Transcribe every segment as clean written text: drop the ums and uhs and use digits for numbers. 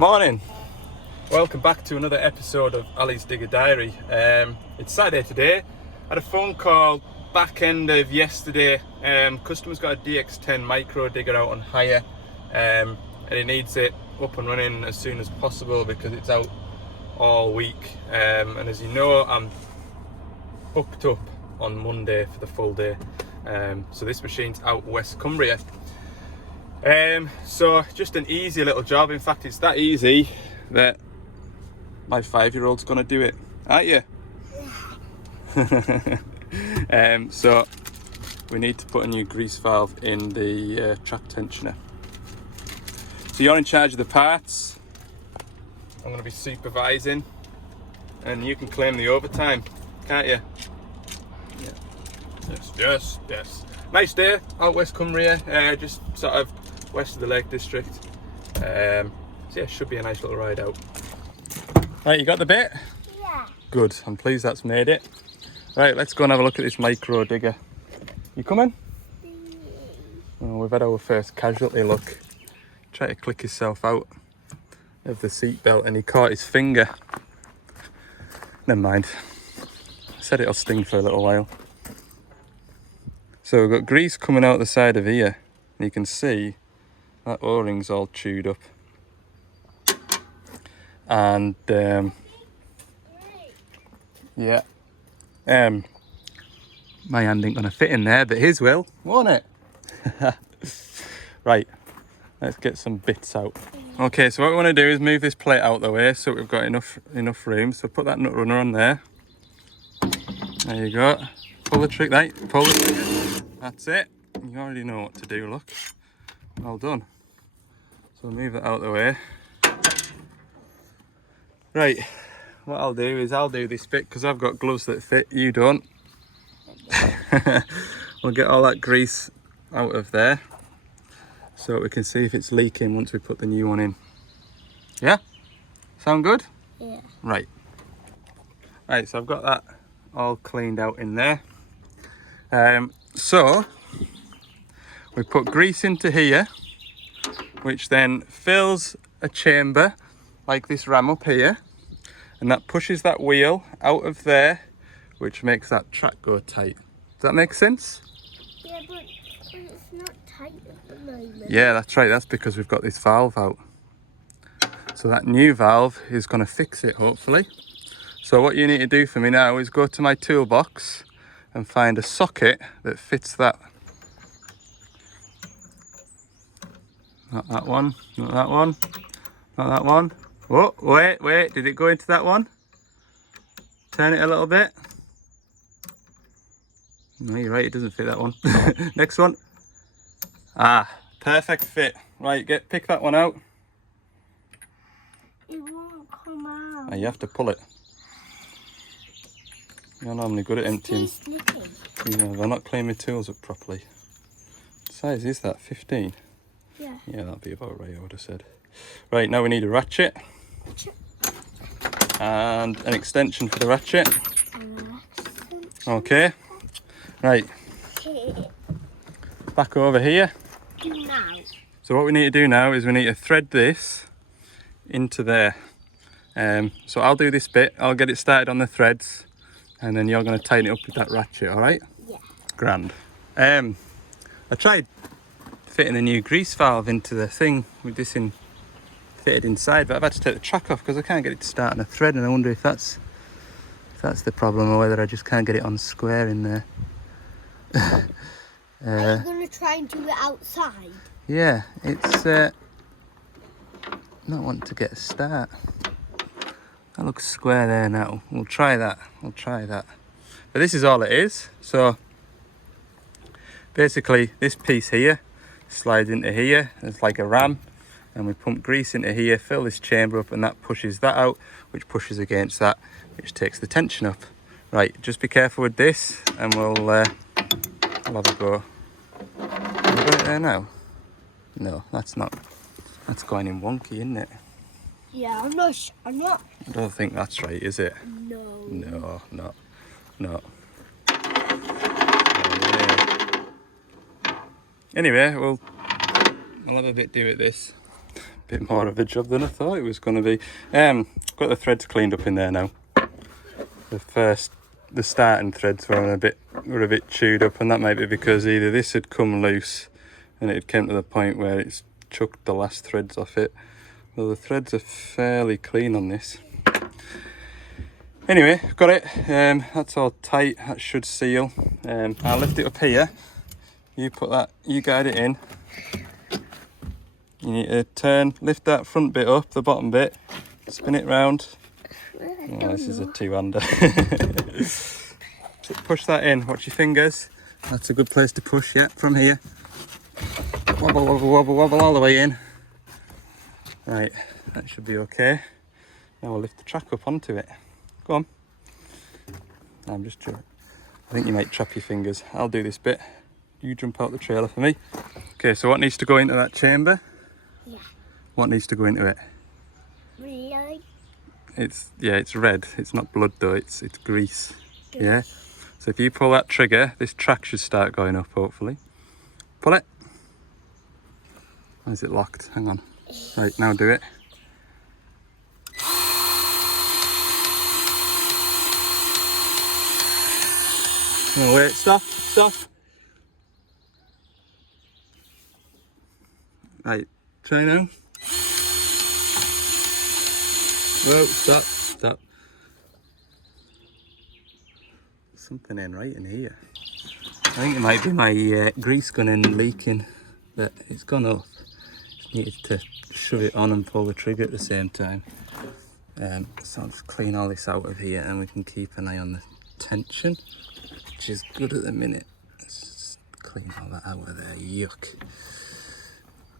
Morning, welcome back to another episode of Ali's Digger Diary. It's Saturday today. I had a phone call back end of yesterday. Customer's got a DX10 micro digger out on hire, and he needs it up and running as soon as possible because it's out all week. And as you know, I'm booked up on Monday for the full day. So this machine's out West Cumbria. So just an easy little job. In fact, it's that easy that my 5-year-old's gonna do it, aren't you? So we need to put a new grease valve in the track tensioner. So you're in charge of the parts. I'm gonna be supervising, and you can claim the overtime, can't you? Yeah. Yes. Nice day out West Cumbria, just sort of west of the Lake District. So yeah, should be a nice little ride out. Right, you got the bit? Yeah. Good, I'm pleased that's made it. Right, let's go and have a look at this micro digger. You coming? Oh, we've had our first casualty look. Try to click himself out of the seatbelt and he caught his finger. Never mind. I said it'll sting for a little while. So we've got grease coming out the side of here. And you can see that O-ring's all chewed up. And yeah, my hand ain't gonna fit in there, but his will, won't it? Right, let's get some bits out. Okay, so what we want to do is move this plate out the way so we've got enough room. So put that nut runner on there. There you go. Pull the trigger, right? Pull the trigger. That's it. You already know what to do, look. Well done. So move that out the way. Right, what I'll do is I'll do this bit because I've got gloves that fit, you don't. We'll get all that grease out of there so we can see if it's leaking once we put the new one in. Yeah? Sound good? Yeah. Right, so I've got that all cleaned out in there. So we put grease into here, which then fills a chamber like this ram up here, and that pushes that wheel out of there, which makes that track go tight. Does that make sense? Yeah, but it's not tight at the moment. Yeah, that's right. That's because we've got this valve out. So that new valve is going to fix it, hopefully. So what you need to do for me now is go to my toolbox and find a socket that fits that. Not that one, not that one, not that one. Oh, wait, did it go into that one? Turn it a little bit. No, you're right, it doesn't fit that one. Next one. Ah, perfect fit. Right, pick that one out. It won't come out. Ah, you have to pull it. You're normally good at emptying. Yeah, they're not cleaning my tools up properly. What size is that? 15? Yeah. Yeah, that'd be about right, I would have said. Right, now we need a ratchet. And an extension for the ratchet. Okay. Right. Back over here. Now. So what we need to do now is we need to thread this into there. So I'll do this bit. I'll get it started on the threads. And then you're going to tighten it up with that ratchet, all right? Yeah. Grand. I tried fitting a new grease valve into the thing with this fitted inside, but I've had to take the track off because I can't get it to start on a thread, and I wonder if that's the problem or whether I just can't get it on square in there. Are you going to try and do it outside? Yeah, it's not wanting to get a start. That looks square there now. We'll try that. But this is all it is. So basically this piece here slides into here. It's like a ram, and we pump grease into here, fill this chamber up, and that pushes that out, which pushes against that, which takes the tension up. Right, just be careful with this, and we'll have a go. Have we got it there now? No, that's not. That's going in wonky, isn't it? Yeah, I'm not. I don't think that's right, is it? No. No. Anyway, we'll have a bit do at this. bit more of a job than I thought it was going to be. Got the threads cleaned up in there now. The starting threads were a bit chewed up, and that might be because either this had come loose and it had come to the point where it's chucked the last threads off it. Well, the threads are fairly clean on this. Anyway, got it. That's all tight. That should seal. I'll lift it up here. You guide it in. You need to lift that front bit up, the bottom bit, spin it round. Oh, this is a two-hander. Push that in, watch your fingers. That's a good place to push, yeah, from here. Wobble, wobble, wobble, wobble all the way in. Right, that should be okay. Now we'll lift the track up onto it. Go on. I'm just joking. I think you might trap your fingers. I'll do this bit. You jump out the trailer for me. Okay, so what needs to go into that chamber? Yeah. What needs to go into it? Blood. It's red. It's not blood though, it's grease. Yeah. So if you pull that trigger, this track should start going up hopefully. Pull it. Why is it locked? Hang on. Right, now do it. No, wait, stop. Right, try now. Whoa, stop. Something ain't right in here. I think it might be my grease gun in leaking, but it's gone up. Just needed to shove it on and pull the trigger at the same time. So I'll just clean all this out of here and we can keep an eye on the tension, which is good at the minute. Let's just clean all that out of there, yuck.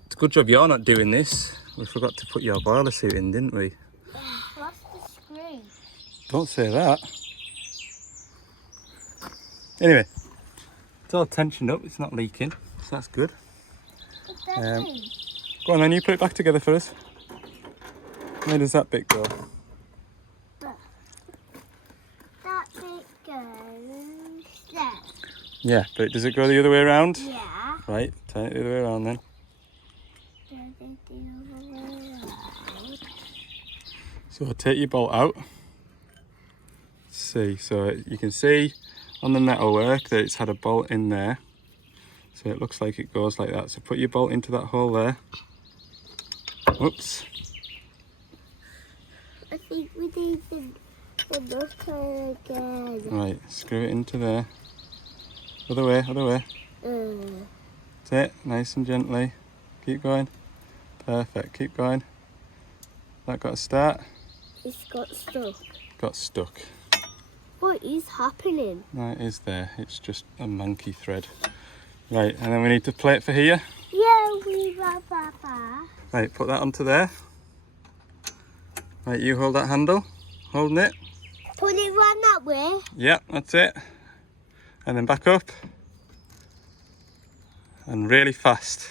It's a good job you're not doing this. We forgot to put your boiler suit in, didn't we? What's the screw? Don't say that. Anyway, it's all tensioned up, it's not leaking, so that's good. Go on then, you put it back together for us. Where does that bit go? That bit goes there. Yeah, but does it go the other way around? Yeah. Right, turn it the other way around then. So take your bolt out. See, so you can see on the metalwork that it's had a bolt in there. So it looks like it goes like that. So put your bolt into that hole there. Whoops. I think we need the knuckle again. Right, screw it into there. Other way. That's it, nice and gently. Keep going. Perfect, keep going. That got a start? It's got stuck. Got stuck. What is happening? No, it is there. It's just a monkey thread. Right, and then we need to play it for here. Yeah, we ba. Right, put that onto there. Right, you hold that handle. Holding it. Put it round that way. Yeah, that's it. And then back up. And really fast.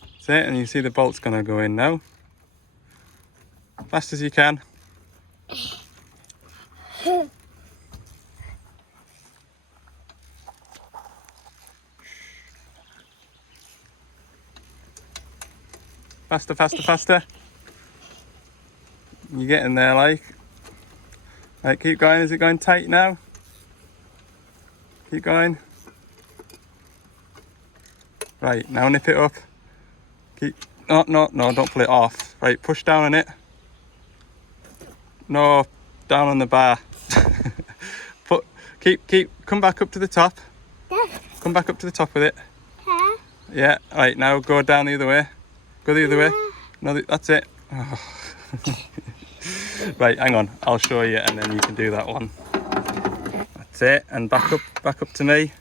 That's it, and you see the bolt's gonna go in now. Fast as you can. Faster. You're getting there, like. Right, keep going. Is it going tight now? Keep going. Right, now nip it up. No, don't pull it off. Right, push down on it. No, down on the bar. Come back up to the top. Come back up to the top with it. Huh? Yeah, right, now go down the other way. Go the other way. No, that's it. Oh. Right, hang on, I'll show you and then you can do that one. That's it, and back up to me.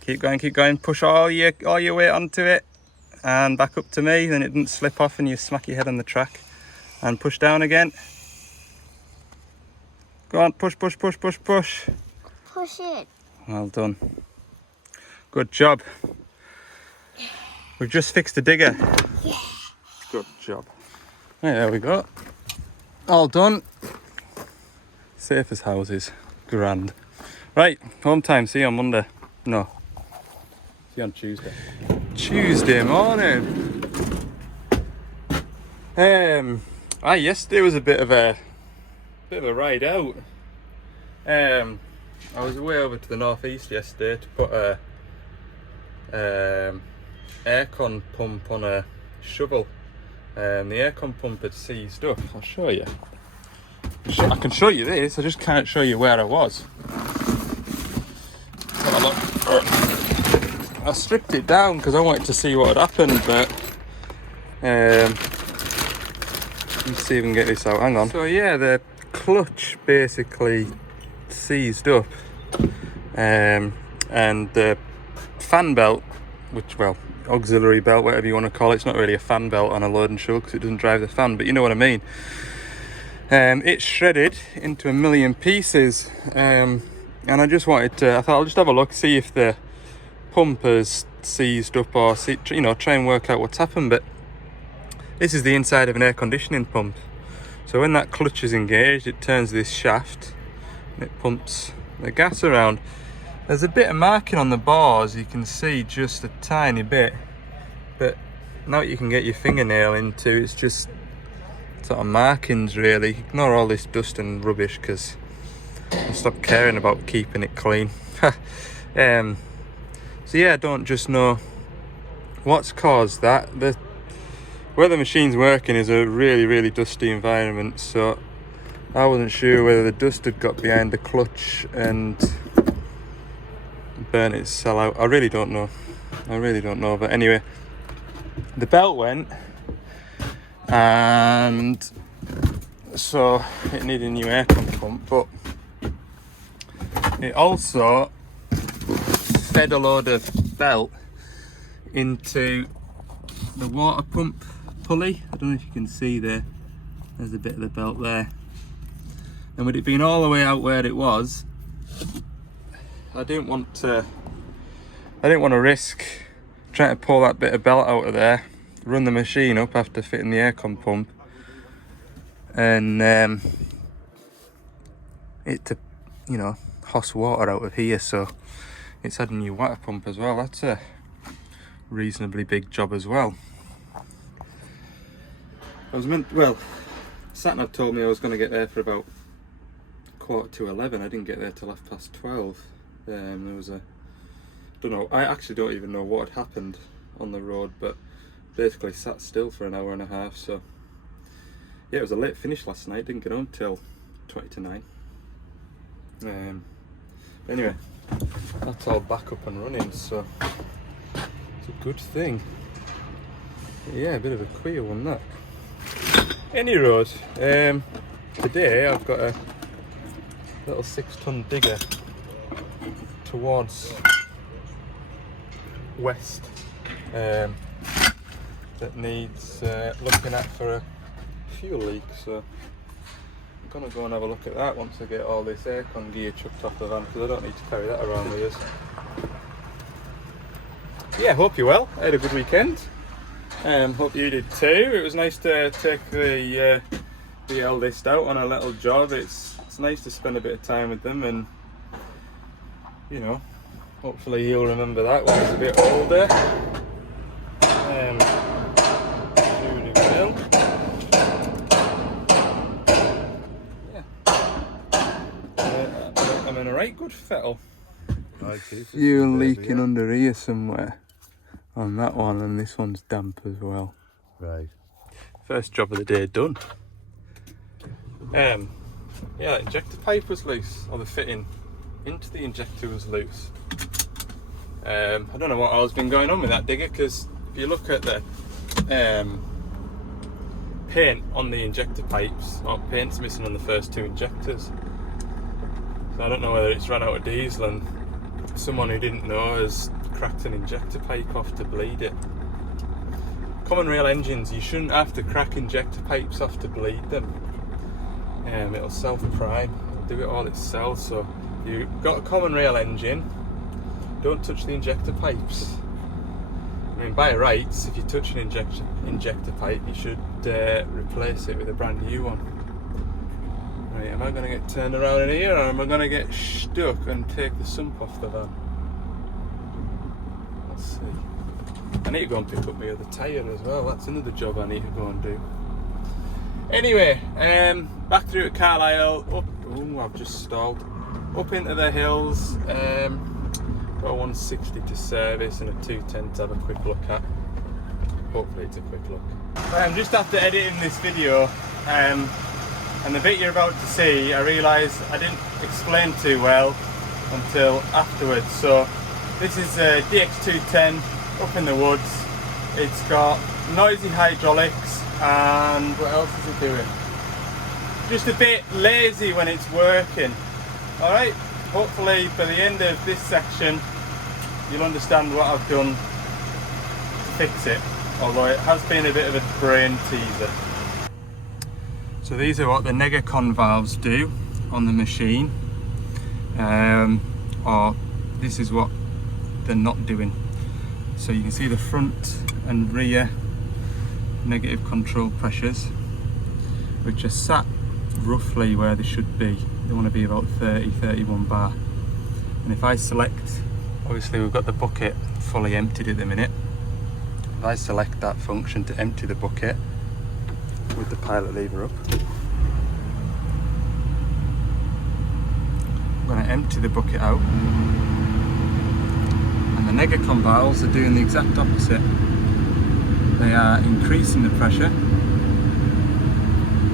Keep going, push all your weight onto it and back up to me, then it doesn't slip off and you smack your head on the track. And push down again. Go on, push. Push it. Well done. Good job. We've just fixed the digger. Yeah. Good job. Right, there we go. All done. Safe as houses. Grand. Right, home time. See you on Monday. No. See you on Tuesday. Tuesday morning. Yesterday was a bit of a ride out. I was away over to the northeast yesterday to put a aircon pump on a shovel. The aircon pump had seized up. I'll show you. I can show you this, I just can't show you where I was. Have a look. I stripped it down because I wanted to see what had happened, but let's see if we can get this out. Hang on. So yeah, the clutch basically seized up, and the fan belt, which, well, auxiliary belt, whatever you want to call it, it's not really a fan belt on a loading shovel because it doesn't drive the fan, but you know what I mean. It's shredded into a million pieces, and I just wanted to, I thought I'll just have a look, see if the pump has seized up, or see, try and work out what's happened. But this is the inside of an air conditioning pump. So when that clutch is engaged, it turns this shaft and it pumps the gas around. There's a bit of marking on the bars, you can see just a tiny bit, but now you can get your fingernail into, it's just sort of markings really. Ignore all this dust and rubbish because I stopped caring about keeping it clean. So yeah, I don't just know what's caused that. Where the machine's working is a really dusty environment, so I wasn't sure whether the dust had got behind the clutch and burn its cell out. I really don't know, but anyway, the belt went, and so it needed a new aircon pump, but it also fed a load of belt into the water pump pulley. I don't know if you can see there, there's a bit of the belt there, and with it being all the way out where it was, I didn't want to risk trying to pull that bit of belt out of there, run the machine up after fitting the aircon pump, and it to hoss water out of here. So it's had a new water pump as well. That's a reasonably big job as well. Satnav told me I was going to get there for about 11:15. I didn't get there till 12:30. There was I actually don't even know what had happened on the road, but basically sat still for an hour and a half. So yeah, it was a late finish last night, didn't get home till 9:20. Anyway, that's all back up and running, so it's a good thing. But yeah, a bit of a queer one that. Any road, today I've got a little 6-ton digger towards west that needs looking at for a fuel leak, so I'm going to go and have a look at that once I get all this aircon gear chucked off the van, because I don't need to carry that around with us. Yeah, hope you're well. I had a good weekend. Hope you did too. It was nice to take the eldest out on a little job. It's nice to spend a bit of time with them, and hopefully he'll remember that when he's a bit older. I'm in a right good fettle. Fuel leaking under here somewhere on that one, and this one's damp as well. Right. First job of the day done. Yeah, the injector pipe was loose, or the fitting into the injector was loose. I don't know what else been going on with that digger, because if you look at the paint on the injector pipes, paint's missing on the first 2 injectors. So I don't know whether it's run out of diesel and someone who didn't know has cracked an injector pipe off to bleed it. Common rail engines, you shouldn't have to crack injector pipes off to bleed them. It'll self-prime, it'll do it all itself. So you've got a common rail engine, don't touch the injector pipes. I mean, by rights, if you touch an injector pipe, you should replace it with a brand new one. Right, am I going to get turned around in here, or am I going to get stuck and take the sump off the van? Let's see. I need to go and pick up my other tyre as well. That's another job I need to go and do. Anyway, back through at Carlisle, up, oh, I've just stalled, up into the hills, got a 160 to service and a 210 to have a quick look at. Hopefully it's a quick look. Just after editing this video, and the bit you're about to see, I realised I didn't explain too well until afterwards. So this is a DX210 up in the woods. It's got noisy hydraulics, and what else is it doing? Just a bit lazy when it's working. Alright, hopefully by the end of this section you'll understand what I've done to fix it, although it has been a bit of a brain teaser. So these are what the negacon valves do on the machine, or this is what they're not doing. So you can see the front and rear negative control pressures, which are sat roughly where they should be. They want to be about 30-31 bar. And if I select, obviously we've got the bucket fully emptied at the minute. If I select that function to empty the bucket with the pilot lever up, I'm going to empty the bucket out, and the negacon valves are doing the exact opposite. They are increasing the pressure, and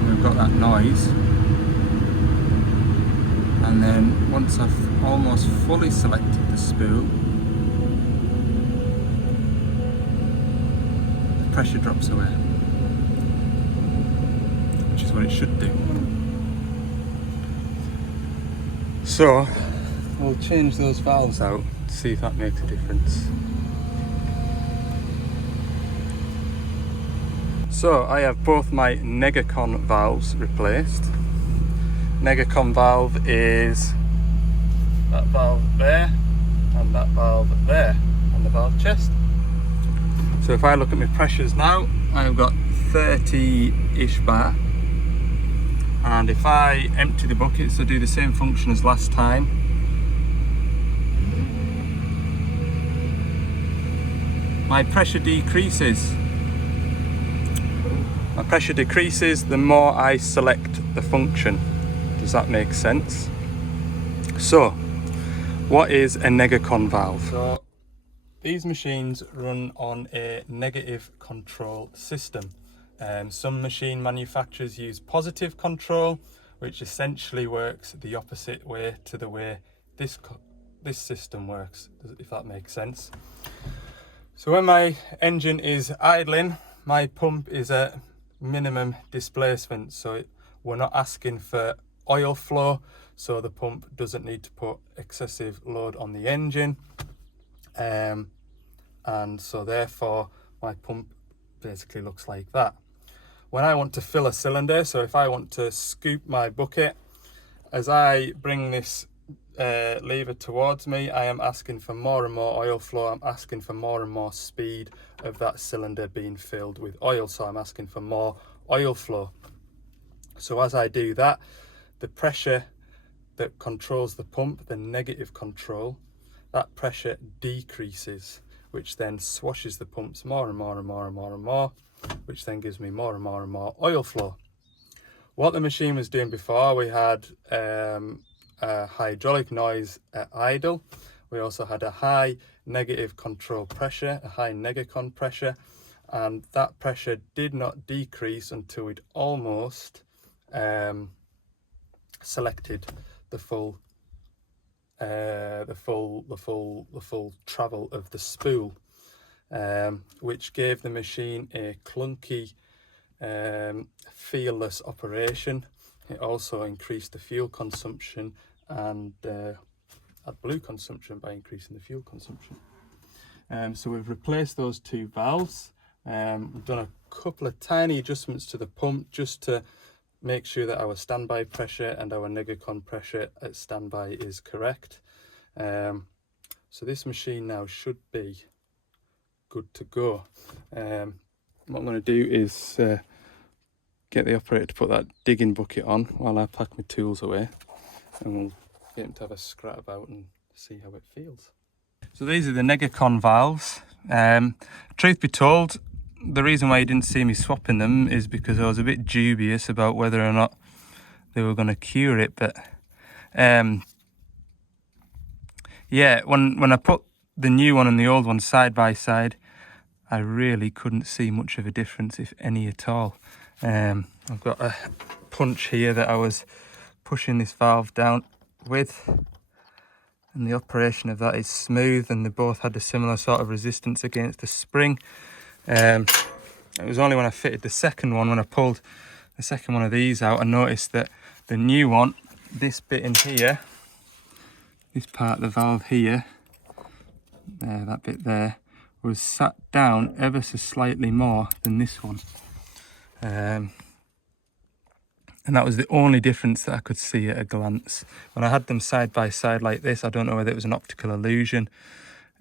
we've got that noise, and then once I've almost fully selected the spool, the pressure drops away, which is what it should do. So we'll change those valves out to see if that makes a difference. So I have both my negacon valves replaced. Negacon valve is that valve there and that valve there on the valve chest. So if I look at my pressures now, I've got 30-ish bar, and if I empty the bucket, so do the same function as last time, my pressure decreases. My pressure decreases the more I select the function. Does that make sense? So, what is a negacon valve? So, these machines run on a negative control system. Some machine manufacturers use positive control, which essentially works the opposite way to the way this system works, if that makes sense. So when my engine is idling, my pump is at minimum displacement, so we're not asking for oil flow, so the pump doesn't need to put excessive load on the engine, and so therefore my pump basically looks like that. When I want to fill a cylinder, so if I want to scoop my bucket, as I bring this lever towards me, I am asking for more and more oil flow. I'm asking for more and more speed of that cylinder being filled with oil, so I'm asking for more oil flow. So as I do that, the pressure that controls the pump, the negative control, that pressure decreases, which then swashes the pumps more and more and more and more and more, which then gives me more and more and more oil flow. What the machine was doing before, we had a hydraulic noise at idle. We also had a high negative control pressure, a high negacon pressure, and that pressure did not decrease until we'd almost selected the full travel of the spool, which gave the machine a clunky, feelless operation. It also increased the fuel consumption and AdBlue consumption by increasing the fuel consumption. So we've replaced those two valves. We've done a couple of tiny adjustments to the pump just to make sure that our standby pressure and our negacon pressure at standby is correct. So this machine now should be good to go. What I'm going to do is get the operator to put that digging bucket on while I pack my tools away, and we'll get him to have a scrat about and see how it feels. So these are the negacon valves. Truth be told, the reason why you didn't see me swapping them is because I was a bit dubious about whether or not they were going to cure it. But yeah, when I put the new one and the old one side by side, I really couldn't see much of a difference, if any at all. I've got a punch here that I was pushing this valve down with, and the operation of that is smooth, and they both had a similar sort of resistance against the spring. It was only when I fitted the second one, when I pulled the second one of these out, I noticed that the new one, this bit in here, this part of the valve here, there, that bit there, was sat down ever so slightly more than this one. And that was the only difference that I could see at a glance. When I had them side by side like this, I don't know whether it was an optical illusion,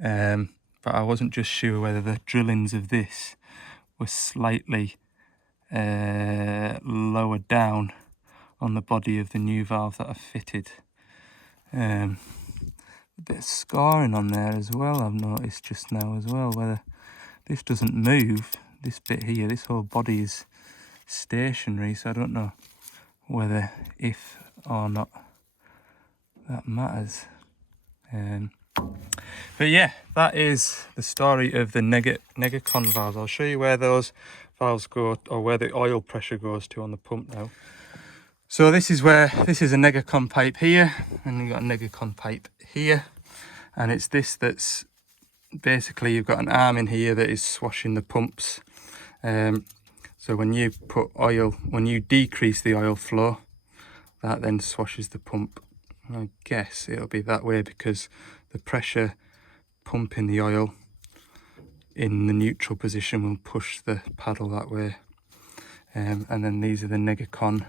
but I wasn't just sure whether the drillings of this were slightly lower down on the body of the new valve that I fitted. A bit of scoring on there as well, I've noticed just now as well, whether this doesn't move, this bit here, this whole body is stationary, so I don't know whether if or not that matters. But yeah, that is the story of the negacon valves. I'll show you where those valves go, or where the oil pressure goes to on the pump now. So this is a negacon pipe here, and you've got a negacon pipe here, and it's this that's basically, you've got an arm in here that is swashing the pumps. So when you put oil, when you decrease the oil flow, that then swashes the pump. I guess it'll be that way because the pressure pumping the oil in the neutral position will push the paddle that way. And then these are the negacon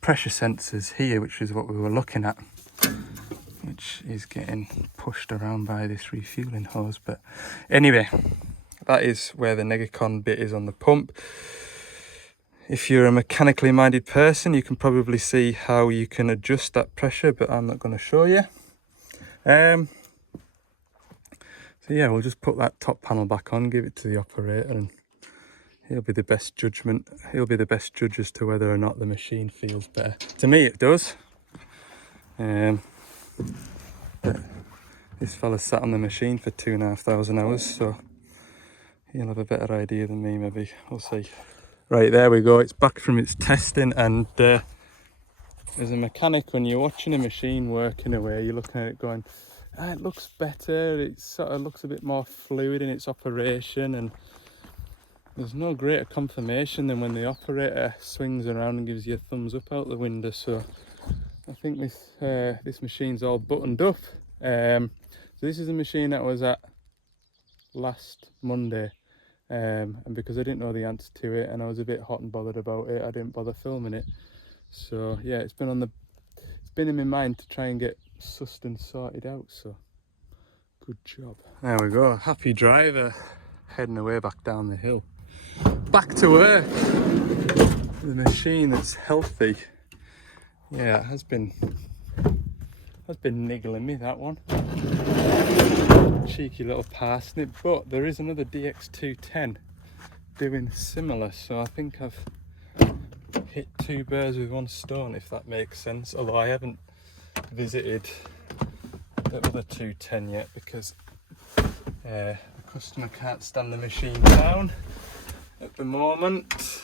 pressure sensors here, which is what we were looking at, which is getting pushed around by this refueling hose. But anyway, that is where the negacon bit is on the pump. If you're a mechanically minded person, you can probably see how you can adjust that pressure, but I'm not going to show you. So yeah, we'll just put that top panel back on, give it to the operator, and he'll be the best judge as to whether or not the machine feels better. To me it does. But this fella sat on the machine for 2,500 hours, so he'll have a better idea than me, maybe. We'll see. Right, there we go, it's back from its testing, and as a mechanic, when you're watching a machine working away, you're looking at it going, it looks better, it sort of looks a bit more fluid in its operation, and there's no greater confirmation than when the operator swings around and gives you a thumbs up out the window. So I think this machine's all buttoned up. So this is a machine that I was at last Monday. And because I didn't know the answer to it and I was a bit hot and bothered about it, I didn't bother filming it. So yeah, it's been in my mind to try and get sussed and sorted out, so good job. There we go, happy driver heading away back down the hill. Back to work. The machine that's healthy. Yeah, it has been niggling me, that one. Cheeky little parsnip, but there is another DX210 doing similar, so I think I've hit two birds with one stone, if that makes sense. Although I haven't visited the other 210 yet because the customer can't stand the machine down at the moment.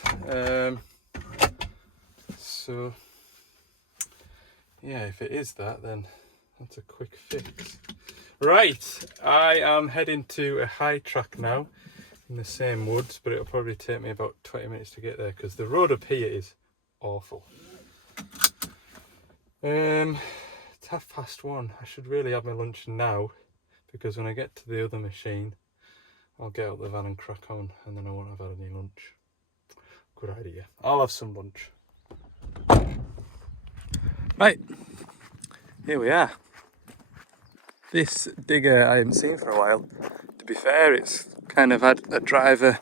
So yeah, if it is that, then that's a quick fix. Right, I am heading to a high track now in the same woods, but it'll probably take me about 20 minutes to get there because the road up here is awful. It's 1:30. I should really have my lunch now because when I get to the other machine, I'll get out the van and crack on, and then I won't have had any lunch. Good idea. I'll have some lunch. Right, here we are. This digger I haven't seen for a while. To be fair, it's kind of had a driver,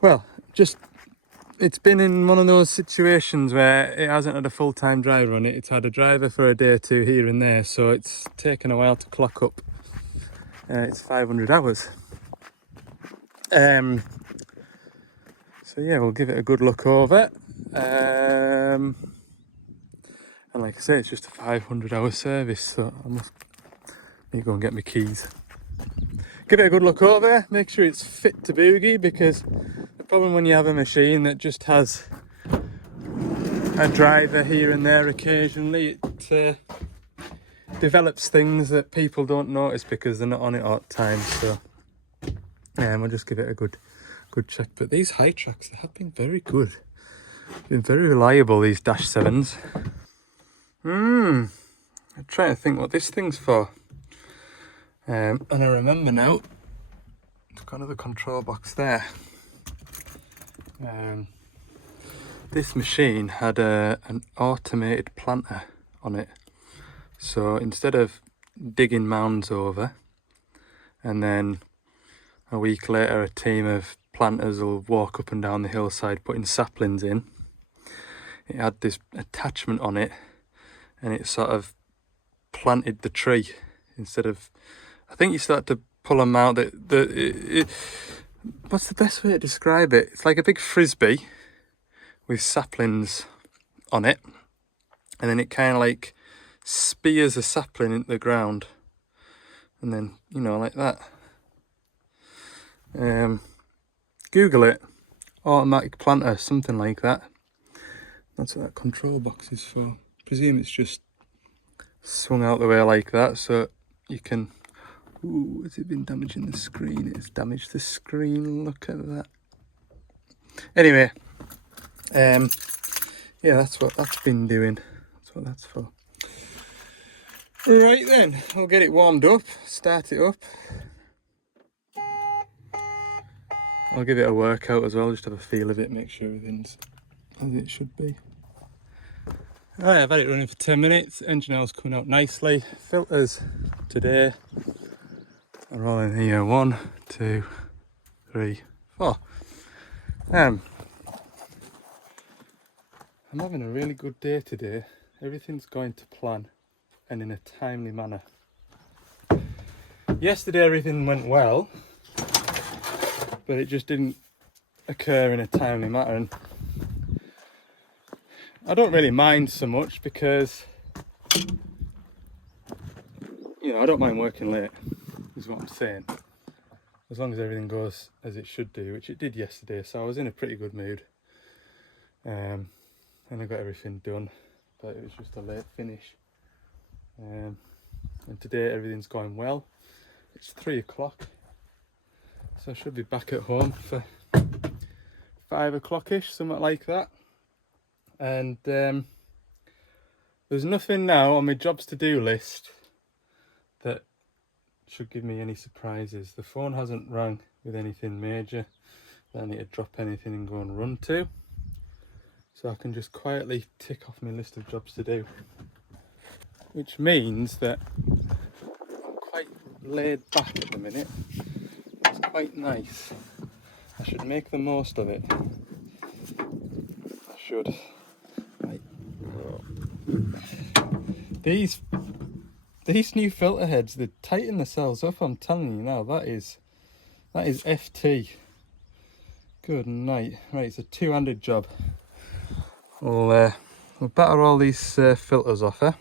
well, it's been in one of those situations where it hasn't had a full-time driver on it. It's had a driver for a day or two here and there, so it's taken a while to clock up its 500 hours. So yeah, we'll give it a good look over. And like I say, it's just a 500-hour service, so I must need to go and get my keys. Give it a good look over, make sure it's fit to boogie, because the problem when you have a machine that just has a driver here and there occasionally, it develops things that people don't notice because they're not on it all the time. So we'll just give it a good check. But these high tracks, they have been very good. Been very reliable, these Dash 7s. I'm trying to think what this thing's for. And I remember now, it's got another control box there. This machine had an automated planter on it. So instead of digging mounds over, and then a week later a team of planters will walk up and down the hillside putting saplings in, it had this attachment on it, and it sort of planted the tree instead of, I think you start to pull them out. What's the best way to describe it? It's like a big frisbee with saplings on it, and then it kind of like spears a sapling into the ground, and then, you know, like that. Google it, automatic planter, something like that. That's what that control box is for. I presume it's just swung out the way like that, so you can... Ooh, has it been damaging the screen? It's damaged the screen, look at that. Anyway, yeah, that's what that's been doing. That's what that's for. Right then, I'll get it warmed up, start it up. I'll give it a workout as well, just have a feel of it, make sure everything's as it should be. Alright, I've had it running for 10 minutes, engine oil's coming out nicely. Filters today are all in here, 1, 2, 3, 4. I'm having a really good day today. Everything's going to plan and in a timely manner. Yesterday everything went well, but it just didn't occur in a timely manner, and I don't really mind so much because, you know, I don't mind working late, is what I'm saying, as long as everything goes as it should do, which it did yesterday. So I was in a pretty good mood, and I got everything done, but it was just a late finish. And today everything's going well. It's 3 o'clock, so I should be back at home for 5 o'clock-ish, something like that. And there's nothing now on my jobs to do list that should give me any surprises. The phone hasn't rang with anything major that I need to drop anything and go and run to, so I can just quietly tick off my list of jobs to do, which means that I'm quite laid back at the minute. It's quite nice. I should make the most of it. I should. Right. These new filter heads, they tighten themselves up, I'm telling you now. That is FT. Good night. Right, it's a two-handed job. We'll batter all these filters off, eh?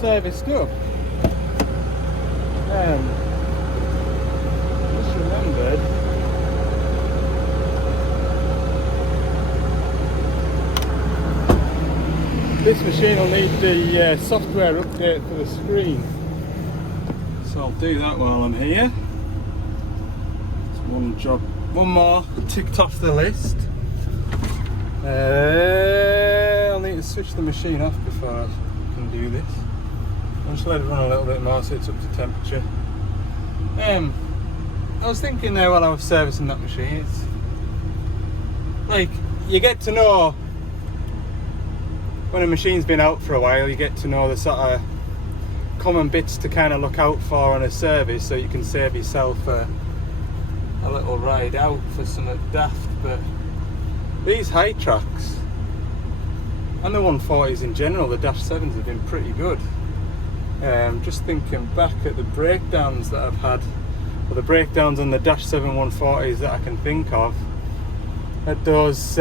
serviced up. Just remembered this machine will need the software update for the screen, so I'll do that while I'm here. It's one job, one more ticked off the list. I'll need to switch the machine off before I can do this. I'll just let it run a little bit more so it's up to temperature. I was thinking there while I was servicing that machine, it's like you get to know when a machine's been out for a while, you get to know the sort of common bits to kind of look out for on a service, so you can save yourself a little ride out for something daft. But these high tracks and the 140s in general, the Dash 7s have been pretty good. Just thinking back at the breakdowns that I've had, or the breakdowns on the Dash 7 140s that I can think of, at those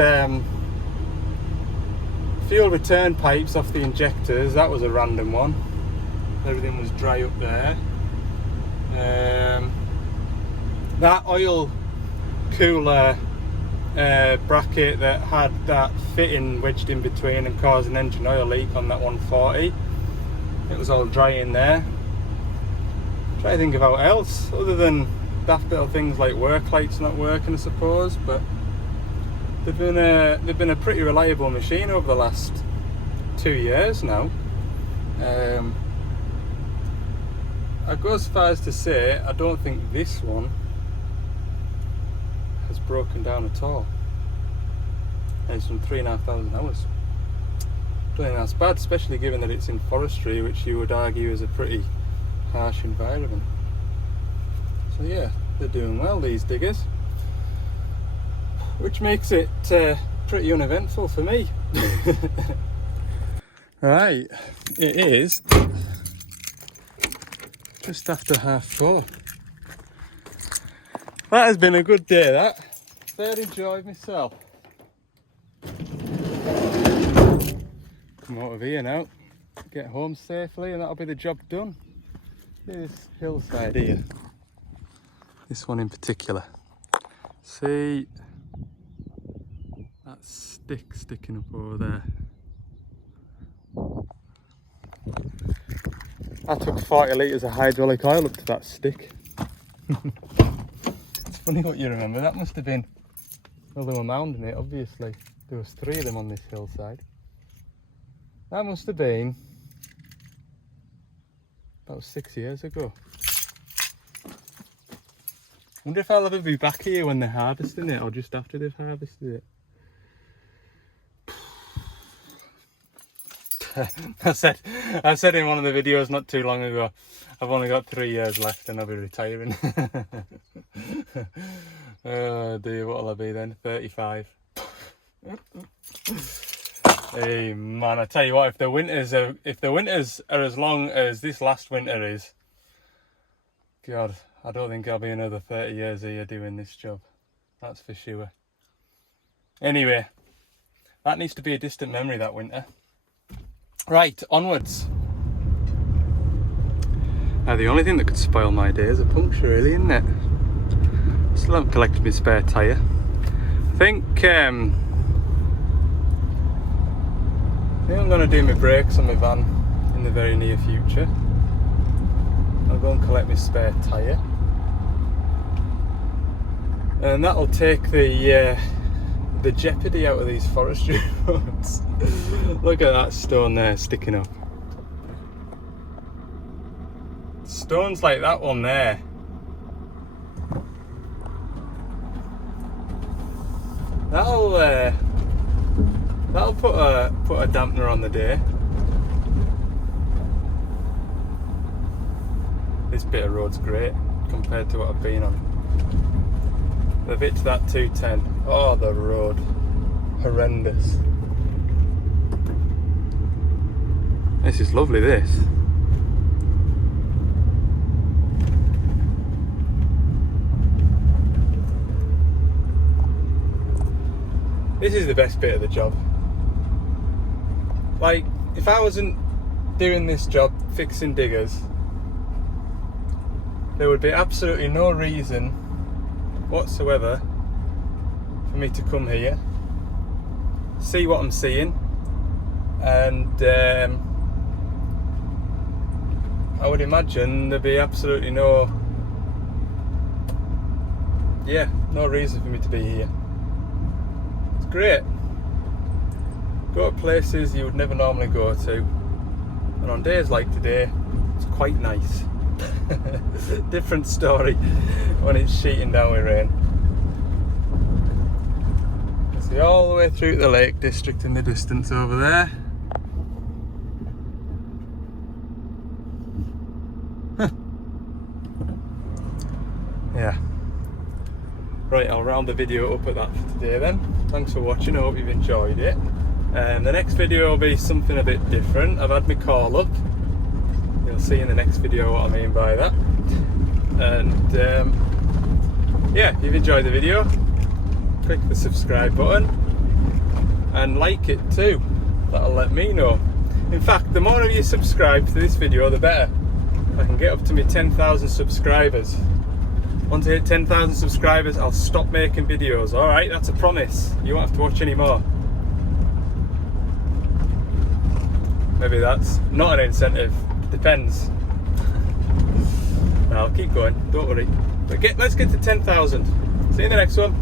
fuel return pipes off the injectors, that was a random one. Everything was dry up there. That oil cooler bracket that had that fitting wedged in between and caused an engine oil leak on that 140, it was all dry in there. Try to think of what else, other than daft little things like work lights not working, I suppose, but they've been a pretty reliable machine over the last 2 years now. I go as far as to say I don't think this one has broken down at all. And it's from 3,500 hours. Don't think that's bad, especially given that it's in forestry, which you would argue is a pretty harsh environment. So yeah, they're doing well, these diggers, which makes it pretty uneventful for me. Right, it is just after 4:30. That has been a good day, that. Fair enjoyed myself. Come out of here now, get home safely, and that'll be the job done. This hillside here, this one in particular. See that stick sticking up over there? I took 40 litres of hydraulic oil up to that stick. It's funny what you remember. That must have been, well, they were mounding it, obviously. There was 3 of them on this hillside. That must have been about 6 years ago. Wonder if I'll ever be back here when they're harvesting it, or just after they've harvested it. I said in one of the videos not too long ago, I've only got 3 years left and I'll be retiring. Oh dear, what'll I be then? 35. Hey man, I tell you what, if the winters are as long as this last winter is, God, I don't think I'll be another 30 years here doing this job. That's for sure. Anyway, that needs to be a distant memory, that winter. Right, onwards. Now the only thing that could spoil my day is a puncture, really, isn't it? Still haven't collected my spare tyre. I think I'm going to do my brakes on my van in the very near future. I'll go and collect my spare tyre. And that'll take the jeopardy out of these forestry roads. Look at that stone there sticking up. Stones like that one there. That'll put a dampener on the day. This bit of road's great compared to what I've been on. The bit to that 210, oh, the road, horrendous. This is lovely, this. This is the best bit of the job. Like, if I wasn't doing this job, fixing diggers, there would be absolutely no reason whatsoever for me to come here, see what I'm seeing, and I would imagine there'd be absolutely no reason for me to be here. It's great. Go to places you would never normally go to, and on days like today, it's quite nice. Different story when it's sheeting down with rain. See all the way through the Lake District in the distance over there. Yeah. Right, I'll round the video up at that for today then. Thanks for watching, I hope you've enjoyed it. The next video will be something a bit different. I've had my call up. You'll see in the next video what I mean by that. And yeah, if you've enjoyed the video, click the subscribe button and like it too. That'll let me know. In fact, the more of you subscribe to this video, the better. I can get up to me 10,000 subscribers. Once I hit 10,000 subscribers, I'll stop making videos. Alright, that's a promise. You won't have to watch any more. Maybe that's not an incentive. Depends. No, I'll keep going. Don't worry. But let's get to 10,000. See you in the next one.